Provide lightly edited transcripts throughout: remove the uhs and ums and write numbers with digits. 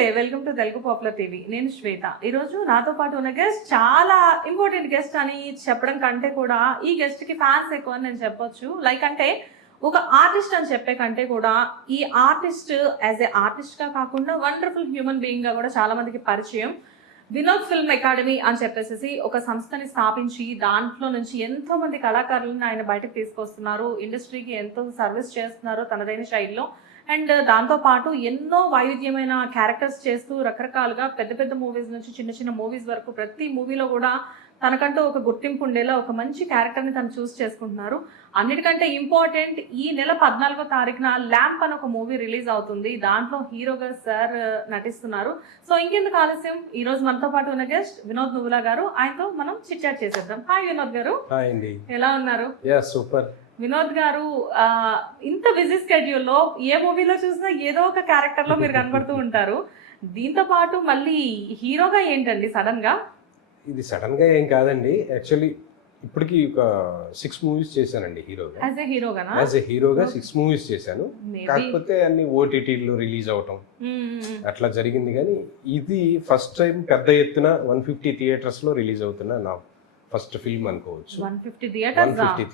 నమస్తే, welcome to Telugu popular TV. నేను శ్వేత. ఈరోజు నాతో పాటు ఉన్న గెస్ట్ చాలా ఇంపార్టెంట్ గెస్ట్ అని చెప్పడం కంటే కూడా ఈ గెస్ట్ కి ఫ్యాన్స్ ఎక్కువ అని నేను చెప్పొచ్చు. లైక్ అంటే ఒక ఆర్టిస్ట్ అని చెప్పే కంటే కూడా ఈ ఆర్టిస్ట్ యాజ్ ఏ ఆర్టిస్ట్ గా కాకుండా వండర్ఫుల్ హ్యూమన్ బీయింగ్ గా కూడా చాలా మందికి పరిచయం. వినోద్ ఫిల్మ్ అకాడమీ అని చెప్పేసి ఒక సంస్థని స్థాపించి దాంట్లో నుంచి ఎంతో మంది కళాకారులను ఆయన బయటకు తీసుకొస్తున్నారు. ఇండస్ట్రీకి ఎంతో సర్వీస్ చేస్తున్నారు తనదైన శైలిలో. అండ్ దాంతో పాటు ఎన్నో వైవిధ్యమైన క్యారెక్టర్స్ చేస్తూ రకరకాలుగా పెద్ద పెద్ద మూవీస్ నుంచి చిన్న చిన్న మూవీస్ వరకు ప్రతి మూవీలో కూడా తనకంటూ ఒక గుర్తింపు ఉండేలా ఒక మంచి క్యారెక్టర్ని తను చూస్ చేసుకుంటున్నారు. అన్నిటికంటే ఇంపార్టెంట్, ఈ నెల 14వ తారీఖున ల్యాంప్ అని ఒక మూవీ రిలీజ్ అవుతుంది. దాంట్లో హీరోగా సార్ నటిస్తున్నారు. సో ఇంకెందుకు ఆలస్యం, ఈ రోజు మనతో పాటు ఉన్న గెస్ట్ వినోద్ నువ్వులా గారు. ఆయనతో మనం చిట్ చాట్ చేసేద్దాం. హాయ్ వినోద్ గారు. హాయ్ అండి. ఎలా ఉన్నారు? సూపర్. వినోద్ గారు, ఇంత బిజీ స్కెడ్యూల్లో ఏ మూవీలో చూసినా ఏదో ఒక క్యారెక్టర్ లో మీరు కనబడుతూ ఉంటారు. దీంతో పాటు మళ్ళీ హీరోగా ఏంటండి సడన్ గా? ఇది సడన్ గా ఏం కాదండి, యాక్చువల్లీ ఇప్పటికి ఒక 6 మూవీస్ చేశానండి హీరోగా. యాజ్ ఏ హీరోగా 6 మూవీస్ చేశాను. కాకపోతే అన్ని ఓటీటీలో రిలీజ్ అవటం అట్లా జరిగింది. కానీ ఇది ఫస్ట్ టైం పెద్ద ఎత్తున 150 థియేటర్స్ లో రిలీజ్ అవుతున్నా నా ఫస్ట్ ఫిల్మ్ అనుకోవచ్చు. 150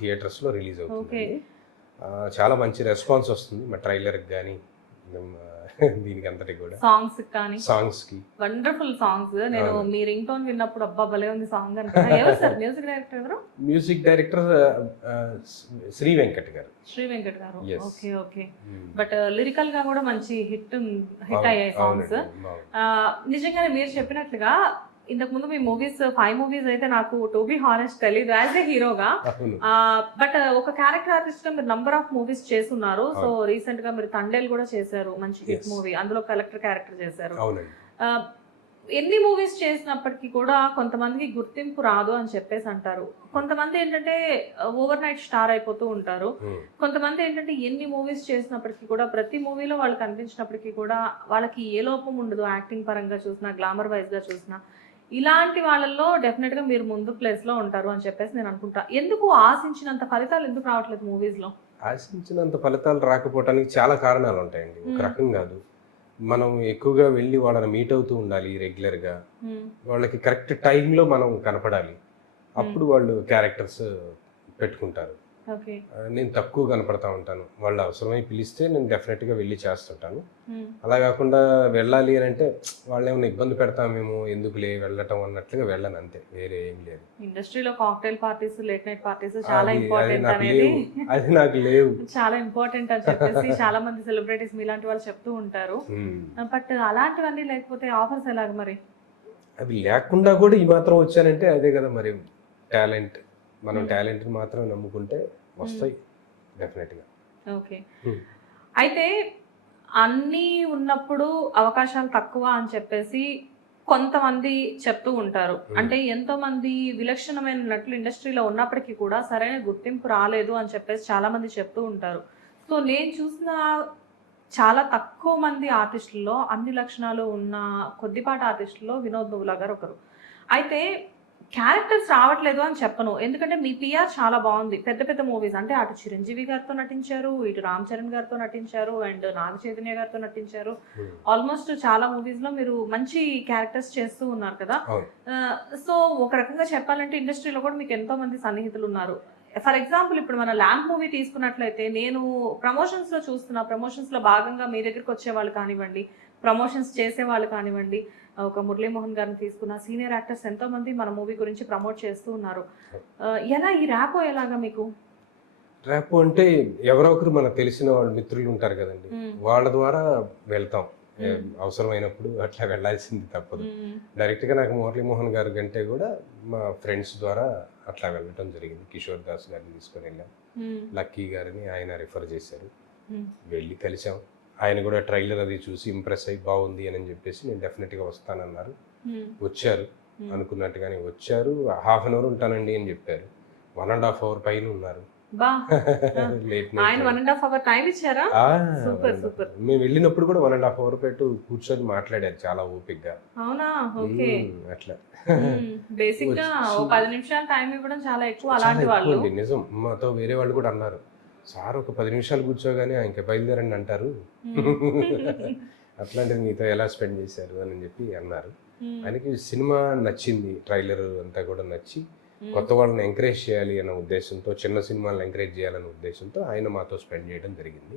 థియేటర్స్ లో రిలీజ్ అవుతుంది. చాలా మంచి రెస్పాన్స్ వస్తుంది మా ట్రైలర్ కి కానీ దీనికి అంతటి కూడా. సాంగ్స్ కి వండర్ఫుల్ సాంగ్స్. నేను మీ రింగ్ టోన్ విన్నప్పుడు అబ్బా భలే ఉంది సాంగ్ అనుకున్నా. మ్యూజిక్ డైరెక్టర్ ఎవరు? మ్యూజిక్ డైరెక్టర్ శ్రీ వెంకట్ గారు. Okay okay. బట్ లిరికల్ గా కూడా మంచి హిట్ అయ్యాయి సాంగ్స్. నిజంగానే మీరు చెప్పినట్లుగా ఇంతకు ముందు మీ మూవీస్ 5 మూవీస్ అయితే నాకు టు బి హానెస్ట్ తెలీదు యాజ్ ఏ హీరోగా. బట్ ఒక క్యారెక్టర్ ఆర్టిస్ట్ గా మీరు నంబర్ ఆఫ్ మూవీస్ చేస్తున్నారు. సో రీసెంట్ గా మీరు తండేల్ కూడా చేశారు, మంచి హిట్ మూవీ. అందులో కలెక్టర్ క్యారెక్టర్ చేశారు. ఎన్ని మూవీస్ చేసినప్పటికీ కూడా కొంతమందికి గుర్తింపు రాదు అని చెప్పేసి అంటారు. కొంతమంది ఏంటంటే ఓవర్ నైట్ స్టార్ అయిపోతూ ఉంటారు. కొంతమంది ఏంటంటే ఎన్ని మూవీస్ చేసినప్పటికీ కూడా ప్రతి మూవీలో వాళ్ళు కనిపించినప్పటికీ కూడా వాళ్ళకి ఏ లోపం ఉండదు. యాక్టింగ్ పరంగా చూసినా, గ్లామర్ వైజ్ గా చూసినా, ఇలాంటి వాళ్ళల్లో డెఫినెట్ గా మీరు ముందు ప్లేస్ లో ఉంటారు అని చెప్పేసి నేను అనుకుంటా. ఎందుకు ఆశించినంత ఫలితాలు ఎందుకు రావట్లేదు మూవీస్ లో? ఆశించినంత ఫలితాలు రాకపోవడానికి చాలా కారణాలు ఉంటాయండి. ఒక రకం కాదు, మనం ఎక్కువగా వెళ్ళి వాళ్ళని మీట్ అవుతూ ఉండాలి రెగ్యులర్ గా. వాళ్ళకి కరెక్ట్ టైంలో మనం కనపడాలి. అప్పుడు వాళ్ళు క్యారెక్టర్స్ పెట్టుకుంటారు. నేను తక్కువ కనపడతా ఉంటాను. వాళ్ళు అవసరమై పిలిస్తే నేను డెఫినెట్ గా వెళ్ళి చేస్తుంటాను. అలా కాకుండా వెళ్ళాలి అని అంటే వాళ్ళు ఏమైనా ఇబ్బంది పెడతామేమో, ఎందుకులే వెళ్ళటం అన్నట్లుగా వెళ్ళను, అంతే, వేరే ఏం లేదు. ఇండస్ట్రీలో cocktail parties, late night parties చాలా ఇంపార్టెంట్ అనేది అది నాకు లేవు. చాలా ఇంపార్టెంట్ అని చెప్పేసి చాలా మంది సెలబ్రిటీస్ మీలాంటి వాళ్ళు చెప్తూ ఉంటారు. బట్ అలాంటివన్నీ లేకపోతే ఆఫర్స్ ఎలాగ మరి? అవి లేకుండా కూడా ఈ మాత్రం వచ్చానంటే అదే కదా మరి టాలెంట్. మనం టాలెంట్ మాత్రం నమ్ముకుంటే వస్తాయి డెఫినెట్గా. ఓకే. అయితే అన్నీ ఉన్నప్పుడు అవకాశాలు తక్కువ అని చెప్పేసి కొంతమంది చెప్తూ ఉంటారు. అంటే ఎంతో మంది విలక్షణమైన నటులు ఇండస్ట్రీలో ఉన్నప్పటికీ కూడా సరైన గుర్తింపు రాలేదు అని చెప్పేసి చాలా మంది చెప్తూ ఉంటారు. సో నేను చూసిన చాలా తక్కువ మంది ఆర్టిస్టుల్లో అన్ని లక్షణాలు ఉన్న కొద్దిపాటి ఆర్టిస్టుల్లో వినోద్ నువ్వులా గారు ఒకరు. అయితే క్యారెక్టర్స్ రావట్లేదు అని చెప్పను, ఎందుకంటే మీ పిఆర్ చాలా బాగుంది. పెద్ద పెద్ద మూవీస్ అంటే అటు చిరంజీవి గారితో నటించారు, ఇటు రామ్ చరణ్ గారితో నటించారు, అండ్ నాగ చైతన్య గారితో నటించారు. ఆల్మోస్ట్ చాలా మూవీస్ లో మీరు మంచి క్యారెక్టర్స్ చేస్తూ ఉన్నారు కదా. సో ఒక రకంగా చెప్పాలంటే ఇండస్ట్రీలో కూడా మీకు ఎంతో మంది సన్నిహితులు ఉన్నారు. ఫర్ ఎగ్జాంపుల్ ఇప్పుడు మన ల్యాంప్ మూవీ తీసుకున్నట్లయితే నేను ప్రమోషన్స్ లో చూస్తున్నా, ప్రమోషన్స్ లో భాగంగా మీ దగ్గరికి వచ్చే వాళ్ళు కానివ్వండి, ప్రమోషన్స్ చేసే వాళ్ళు కానివ్వండి, ఒక మురళీమోహన్ గారిని తీసుకున్న సీనియర్ యాక్టర్స్ ఎంతో మంది మన మూవీ గురించి ప్రమోట్ చేస్తూ ఉన్నారు. ఎలా ఈ ర్యాపో ఎలాగా మీకు? ర్యాపో అంటే ఎవరో ఒకరు మనకు తెలిసిన వాళ్ళు మిత్రులు ఉంటారు కదండి, వాళ్ళ ద్వారా వెళ్తాం. అవసరమైనప్పుడు అట్లా వెళ్ళాల్సింది తప్పదు. డైరెక్ట్ గా నాకు మురళీమోహన్ గారి కంటే కూడా మా ఫ్రెండ్స్ ద్వారా అట్లా వెళ్ళటం జరిగింది. కిషోర్ దాస్ గారిని తీసుకొని వెళ్ళాం, లక్కీ గారిని ఆయన రిఫర్ చేశారు, వెళ్ళి కలిసాం. ఆయన కూడా ట్రైలర్ అది చూసి ఇంప్రెస్ అయ్యి బాగుంది అని చెప్పేసి నేను డెఫినెట్గా వస్తానన్నారు. వచ్చారు, అనుకున్నట్టుగానే వచ్చారు. 1/2 అవర్ ఉంటానండి అని చెప్పారు. 1.5 అవర్ పైన ఉన్నారు. మేము వెళ్ళినప్పుడు కూడా 1.5 అవర్ పెట్టు కూర్చొని మాట్లాడారు చాలా ఓపికగా. అట్లా నిజం. మాతో వేరే వాళ్ళు కూడా అన్నారు, సార్ ఒక 10 నిమిషాలు కూర్చోగానే ఇంకా బయలుదేరండి అంటారు. అట్లాంటిది మీతో ఎలా స్పెండ్ చేశారు అని చెప్పి అన్నారు. ఆయనకి సినిమా నచ్చింది, ట్రైలర్ అంతా కూడా నచ్చి కొత్త వాళ్ళని ఎంకరేజ్ చేయాలి అన్న ఉద్దేశంతో, చిన్న సినిమాలను ఎంకరేజ్ చేయాలన్న ఉద్దేశంతో ఆయన మాతో స్పెండ్ చేయడం జరిగింది.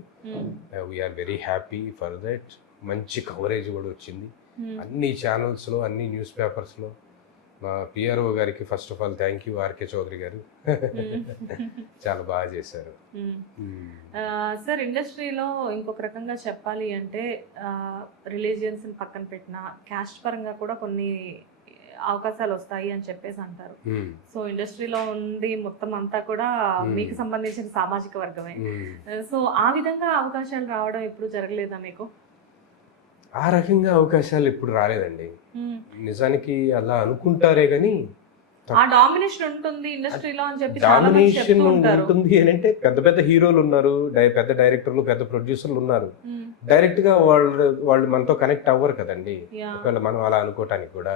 We are very happy for that. మంచి కవరేజ్ కూడా వచ్చింది అన్ని ఛానల్స్లో, అన్ని న్యూస్ పేపర్స్లో. మా పిఆర్ఓ గారికి first of all thank you, RK Chowdary గారు. చాలా బాగా చేశారు. సార్, ఇండస్ట్రీలో ఇంకొక రకంగా చెప్పాలి అంటే రిలీజియన్స్ పక్కన పెట్టిన క్యాస్ట్ పరంగా కూడా కొన్ని అవకాశాలు వస్తాయి అని చెప్పేసి అంటారు. సో ఇండస్ట్రీలో ఉంది మొత్తం అంతా కూడా మీకు సంబంధించిన సామాజిక వర్గమే. సో ఆ విధంగా అవకాశాలు రావడం ఎప్పుడు జరగలేదా మీకు? ఆ రకంగా అవకాశాలు ఇప్పుడు రాలేదండి. నిజానికి అలా అనుకుంటారే కానీ ఆ డామినేషన్ ఉంటుంది ఇండస్ట్రీలో అని చెప్పి డామినేషన్ ఉంటుంది అని అంటే పెద్ద పెద్ద హీరోలు ఉన్నారు, పెద్ద డైరెక్టర్లు, పెద్ద ప్రొడ్యూసర్లు ఉన్నారు. డైరెక్ట్ గా వాళ్ళు మనతో కనెక్ట్ అవ్వరు కదండి. ఒకవేళ మనం అలా అనుకోవటానికి కూడా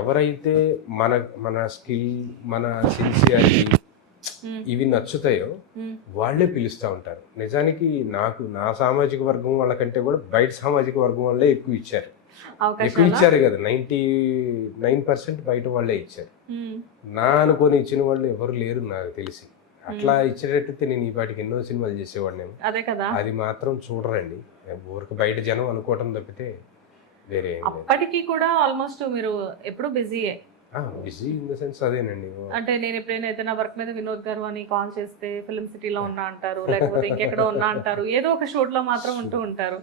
ఎవరైతే మన స్కిల్, మన సిన్సియారిటీ ఇవి నచ్చుతాయో వాళ్ళే పిలుస్తూ ఉంటారు. నిజానికి నాకు నా సామాజిక వర్గం వాళ్ళకంటే కూడా బయట సామాజిక వర్గం వాళ్ళే ఎక్కువ ఇచ్చారు కదా. 99% బయట వాళ్ళే ఇచ్చారు. నా అనుకొని ఇచ్చిన వాళ్ళు ఎవరు లేరు నాకు తెలిసి. అట్లా ఇచ్చేటట్టయితే నేను ఈ పాటికి ఎన్నో సినిమాలు చేసేవాడిని. అదే కదా, అది మాత్రం చూడరండి. ఊరికి బయట జనం అనుకోవటం తప్పితే వేరే. అప్పటికి కూడా ఆల్మోస్ట్ మీరు ఎప్పుడు బిజీయే? బిజీ ఇన్ ద సెన్స్ అదేనండి. అంటే నేను ఎప్పుడైనా ఏదైనా వర్క్ మీద వినోద్ గారు అని కాల్ చేస్తే ఫిల్మ్ సిటీలో ఉన్నా అంటారు, లేకపోతే ఇంకెక్కడో ఉన్నా అంటారు, ఏదో ఒక షూట్ లో మాత్రం ఉంటూ ఉంటారు.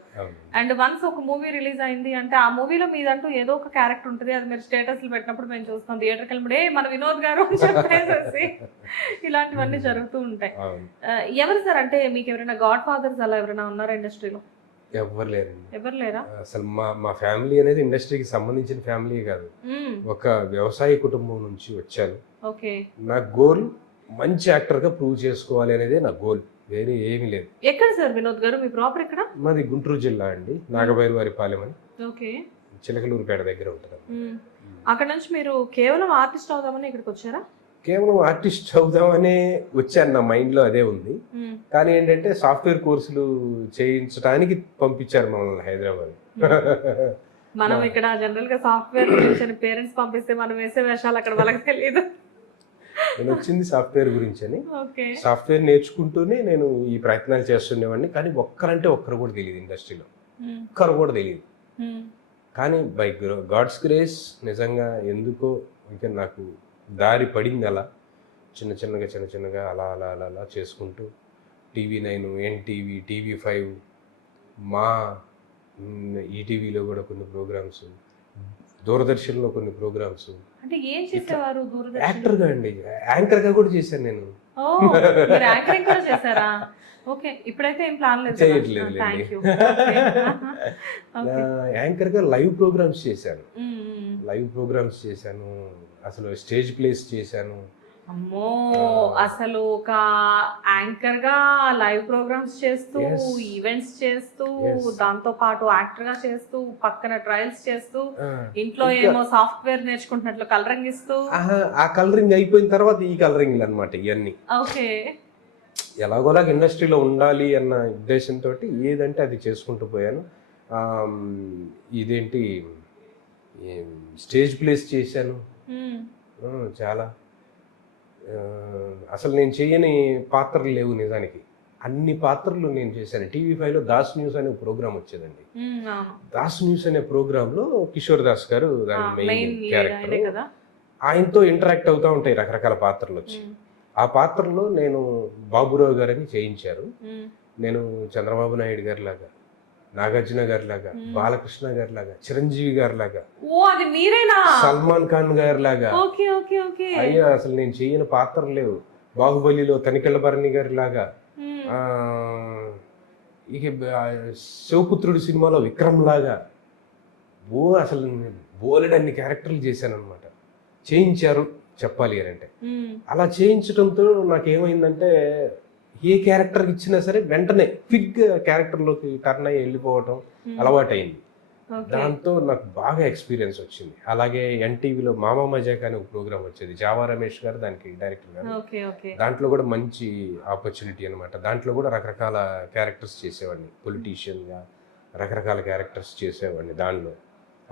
అండ్ వన్స్ ఒక మూవీ రిలీజ్ అయింది అంటే ఆ మూవీలో మీదంటూ ఏదో ఒక క్యారెక్టర్ ఉంటుంది. అది మీరు స్టేటస్లు పెట్టినప్పుడు మేము చూస్తాం, థియేటర్కి వెళ్ళినప్పుడు మన వినోద్ గారు అని చెప్పేసి ఇలాంటివన్నీ జరుగుతూ ఉంటాయి. ఎవరు సార్, అంటే మీకు ఎవరైనా గాడ్ ఫాదర్స్ అలా ఎవరైనా ఉన్నారా ఇండస్ట్రీలో? ఎవరు లేరండి. ఎవరు లేరా? అసలు మా ఫ్యామిలీ అనేది ఇండస్ట్రీకి సంబంధించిన ఫ్యామిలీ కాదు. ఒక వ్యవసాయ కుటుంబం నుంచి వచ్చాను. నా గోల్ మంచి యాక్టర్ గా ప్రూవ్ చేసుకోవాలి అనేది నా గోల్, వేరే ఏమీ లేదు. ఎక్కడ సార్ వినోద్ గారు మీ ప్రాపర్ ఎక్కడ? మాది గుంటూరు జిల్లా అండి, నాగబైరువారి పాలెం అని. చిలకలూరుపేట దగ్గర ఉంటుంది. అక్కడ నుంచి మీరు కేవలం ఆర్టిస్ట్ అవుదామని ఇక్కడికి వచ్చారా? కేవలం ఆర్టిస్ట్ అవుదామనే వచ్చాను, నా మైండ్ లో అదే ఉంది. కానీ ఏంటంటే సాఫ్ట్వేర్ కోర్సులు చేయించడానికి పంపించారు మమ్మల్ని హైదరాబాద్. మనం ఇక్కడ జనరల్ గా సాఫ్ట్వేర్ గురించి పేరెంట్స్ పంపిస్తే మనం వేసే వేషాలు అక్కడ వాళ్ళకి తెలియదు. నేను వచ్చింది సాఫ్ట్వేర్ గురించి అని. సాఫ్ట్వేర్ నేర్చుకుంటూనే నేను ఈ ప్రయత్నాలు చేస్తుండేవాడిని. కానీ ఒక్కరంటే ఒక్కరు కూడా తెలియదు ఇండస్ట్రీలో, ఒక్కరు కూడా తెలియదు. కానీ బై గాడ్స్ గ్రేస్ నిజంగా ఎందుకో ఇంకా నాకు దారి పడింది. అలా చిన్న చిన్నగా అలా చేసుకుంటూ TV9, NTV, TV5, మా ఈటీవీలో కూడా కొన్ని ప్రోగ్రామ్స్, దూరదర్శన్లో కొన్ని ప్రోగ్రామ్స్. అంటే ఏం చేసేవారు? యాక్టర్గా అండి, యాంకర్గా కూడా చేశాను నేను. యాంకరింగ్ కూడా చేశారా? ఓకే, ఇప్పుడైతే ఏం ప్లాన్ లేదు, చేయట్లేదు. యాంకర్గా లైవ్ ప్రోగ్రామ్స్ చేశాను. అసలు స్టేజ్ ప్లేస్ చేశాను. అమ్మో, అసలు ఒక యాంకర్ గా లైవ్ ప్రోగ్రామ్స్ చేస్తూ, ఈవెంట్స్ చేస్తూ, దాంతో పాటు యాక్టర్ గా చేస్తూ, పక్కన ట్రయల్స్ చేస్తూ, ఇంట్లో ఏమో సాఫ్ట్వేర్ నేర్చుకుంటున్నట్లు కలరింగ్ ఇస్తూ. ఆ కలరింగ్ అయిపోయిన తర్వాత ఈ కలరింగ్ అన్నమాట ఇవన్నీ. ఓకే, ఎలాగోలాగా ఇండస్ట్రీలో ఉండాలి అన్న ఉద్దేశంతో ఏదంటే అది చేసుకుంటూ పోయాను. ఇదేంటి స్టేజ్ ప్లేస్ చేశాను చాలా. అసలు నేను చేయని పాత్రలు లేవు నిజానికి, అన్ని పాత్రలు నేను చేశాను. TV5లో దాస్ న్యూస్ అనే ప్రోగ్రామ్ వచ్చేదండి. దాస్ న్యూస్ అనే ప్రోగ్రాంలో కిషోర్ దాస్ గారు దాని మెయిన్ క్యారెక్టర్. ఆయనతో ఇంటరాక్ట్ అవుతూ ఉంటాయి రకరకాల పాత్రలు వచ్చి. ఆ పాత్రలో నేను బాబురావు గారని చేయించారు. నేను చంద్రబాబు నాయుడు గారి లాగా, నాగార్జున గారి లాగా, బాలకృష్ణ గారి లాగా, చిరంజీవి గారి లాగా, సల్మాన్ ఖాన్ గారి లాగా. అయ్యా అసలు నేను చేయని పాత్రలు లేవు. బాహుబలిలో తనికెళ్ళ భరణి గారి లాగా, ఇక శివపుత్రుడు సినిమాలో విక్రమ్ లాగా, అసలు బోలెడన్ని క్యారెక్టర్లు చేశాను అనమాట. చేయించారు చెప్పాలి అని అంటే. అలా చేయించడంతో నాకేమైందంటే ఏ క్యారెక్టర్ ఇచ్చినా సరే వెంటనే క్విక్ క్యారెక్టర్లోకి టర్న్ అయ్యి వెళ్ళిపోవటం అలవాటైంది. దాంతో నాకు బాగా ఎక్స్పీరియన్స్ వచ్చింది. అలాగే NTVలో మామా మజాక్ అనే ఒక ప్రోగ్రామ్ వచ్చేది, జావా రమేష్ గారు దానికి డైరెక్టర్ గారు. దాంట్లో కూడా మంచి ఆపర్చునిటీ అనమాట. దాంట్లో కూడా రకరకాల క్యారెక్టర్స్ చేసేవాడిని. పొలిటీషియన్గా, రకరకాల క్యారెక్టర్స్ చేసేవాడిని దానిలో.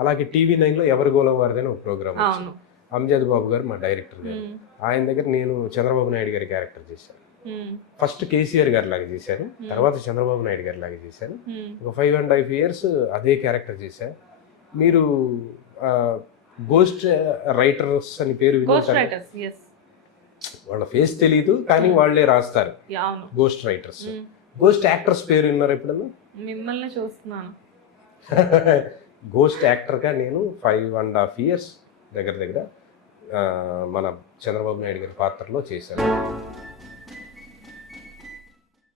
అలాగే టీవీ 9లో ఎవరి గోలం వారిదని ఒక ప్రోగ్రామ్ అవును. అంజద్ బాబు గారు మా డైరెక్టర్ గారు, ఆయన దగ్గర నేను చంద్రబాబు నాయుడు గారి క్యారెక్టర్ చేశాను. ఫస్ట్ కేసీఆర్ గారి లాగా చేశాను, తర్వాత చంద్రబాబు నాయుడు గారి లాగా చేశాను. ఒక 5.5 years అదే క్యారెక్టర్ చేశాను. మీరు గోస్ట్ రైటర్స్ అని పేరు వింటారు. వాళ్ళ ఫేస్ తెలీదు కానీ వాళ్ళే రాస్తారు, గోస్ట్ రైటర్స్. గోస్ట్ యాక్టర్స్ పేరు విన్నారు ఎప్పుడన్నా? మిమ్మల్ని చూస్తున్నాను. గోస్ట్ యాక్టర్గా నేను 5.5 years దగ్గర మన చంద్రబాబు నాయుడు గారి పాత్రలో చేశాను.